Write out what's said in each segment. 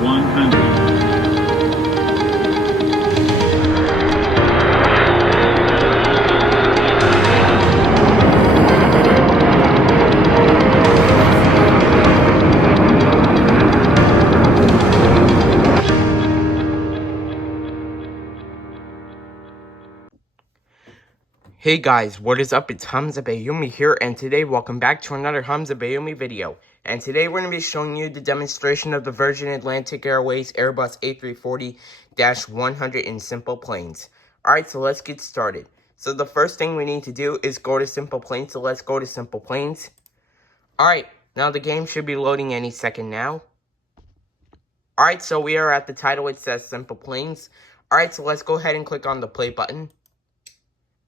100. Hey guys, what is up? It's Hamza Bayoumi here, and today welcome back to another Hamza Bayoumi video. And today we're going to be showing you the demonstration of the Virgin Atlantic Airways Airbus A340-100 in SimplePlanes. Alright, so let's get started. So the first thing we need to do is go to SimplePlanes, so let's go to SimplePlanes. Alright, now the game should be loading any second now. Alright, so we are at the title, it says SimplePlanes. Alright, so let's go ahead and click on the play button.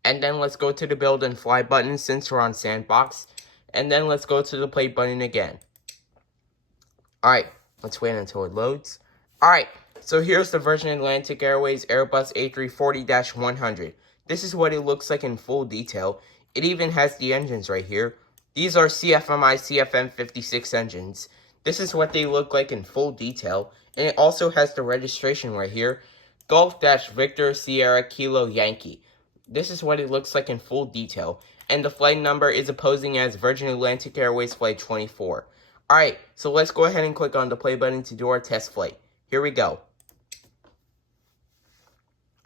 And then let's go to the build and fly button since we're on sandbox. And then let's go to the play button again. Alright, let's wait until it loads. Alright, so here's the Virgin Atlantic Airways Airbus A340-100. This is what it looks like in full detail. It even has the engines right here. These are CFMI CFM56 engines. This is what they look like in full detail. And it also has the registration right here. Golf-Victor Sierra Kilo Yankee. This is what it looks like in full detail, and the flight number is opposing as Virgin Atlantic Airways Flight 24. Alright, so let's go ahead and click on the play button to do our test flight. Here we go.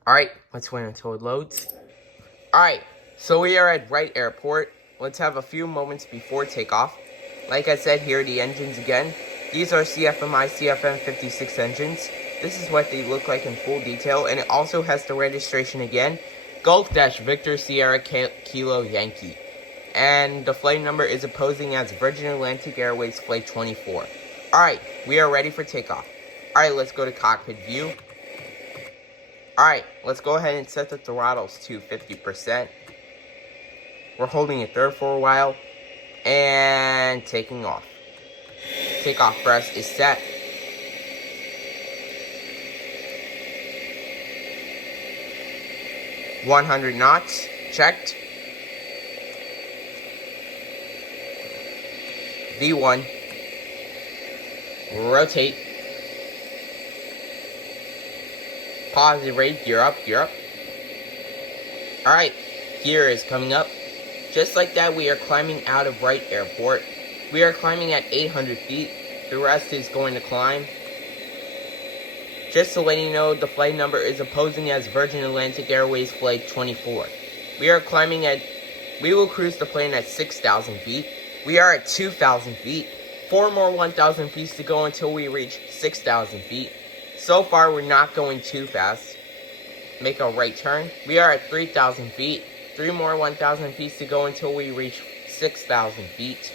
Alright, let's wait until it loads. Alright, so we are at Wright Airport. Let's have a few moments before takeoff. Like I said, here are the engines again. These are CFMI CFM56 engines. This is what they look like in full detail, and it also has the registration again. Golf-Victor Sierra Kilo Yankee. And the flight number is opposing as Virgin Atlantic Airways Flight 24. Alright, we are ready for takeoff. Alright, let's go to cockpit view. Alright, let's go ahead and set the throttles to 50%. We're holding it there for a while. And taking off. Takeoff thrust is set. 100 knots, checked. V1. Rotate. Positive rate, gear up, gear up. Alright, gear is coming up. Just like that, we are climbing out of Wright Airport. We are climbing at 800 feet. The rest is going to climb. Just to let you know, the flight number is opposing as Virgin Atlantic Airways Flight 24. We will cruise the plane at 6,000 feet. We are at 2,000 feet. 4 more 1,000 feet to go until we reach 6,000 feet. So far, we're not going too fast. Make a right turn. We are at 3,000 feet. 3 more 1,000 feet to go until we reach 6,000 feet.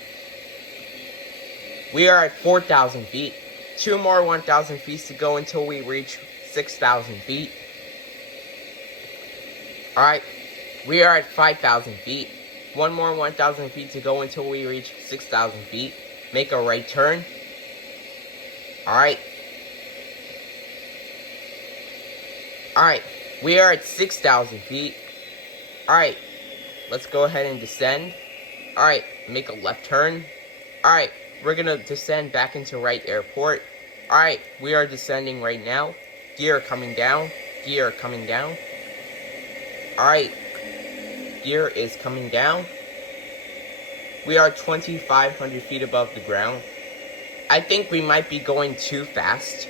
We are at 4,000 feet. 2 more 1,000 feet to go until we reach 6,000 feet. Alright, we are at 5,000 feet. 1 more 1,000 feet to go until we reach 6,000 feet. Make a right turn. Alright. Alright, we are at 6,000 feet. Alright, let's go ahead and descend. Alright, make a left turn. Alright, we're gonna descend back into Wright Airport. Alright, we are descending right now. Gear coming down. Gear coming down. Alright, gear is coming down. We are 2,500 feet above the ground. I think we might be going too fast.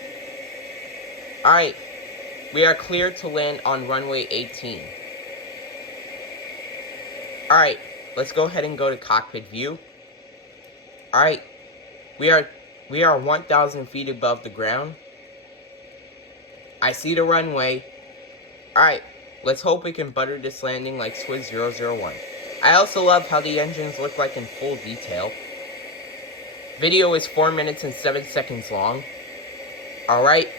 Alright, we are clear to land on runway 18. Alright, let's go ahead and go to cockpit view. Alright, we are 1,000 feet above the ground. I see the runway. Alright, let's hope we can butter this landing like Swiss 001. I also love how the engines look like in full detail. Video is 4 minutes and 7 seconds long. Alright.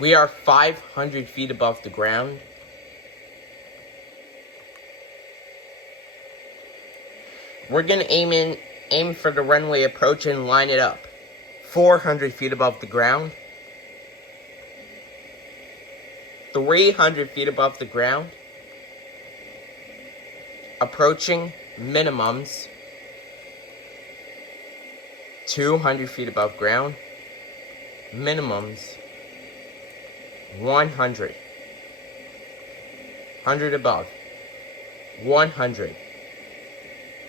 We are 500 feet above the ground. We're gonna aim for the runway approach and line it up. 400 feet above the ground. 300 feet above the ground. Approaching minimums. 200 feet above ground. Minimums 100. 100 above. 100.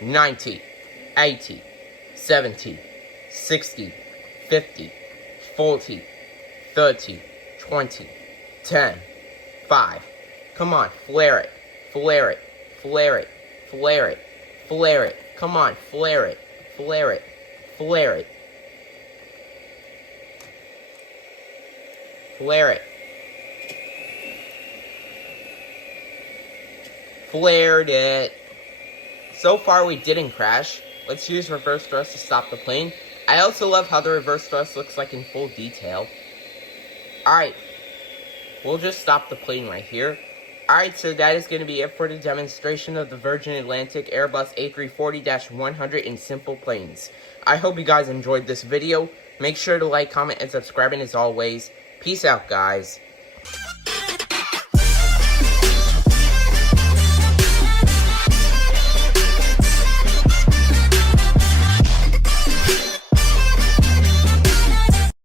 90. 80. 70. 60. 50. 40. 30. 20. 10. 5. Come on, flare it. Flare it. Flare it. Flare it. Flare it. Come on, flare it. Flare it. Flare it. Flare it. Flared it. So far we didn't crash. Let's use reverse thrust to stop the plane. I also love how the reverse thrust looks like in full detail. Alright. We'll just stop the plane right here. Alright, so that is going to be it for the demonstration of the Virgin Atlantic Airbus A340-100 in simple planes. I hope you guys enjoyed this video. Make sure to like, comment, and subscribe, and as always, peace out, guys.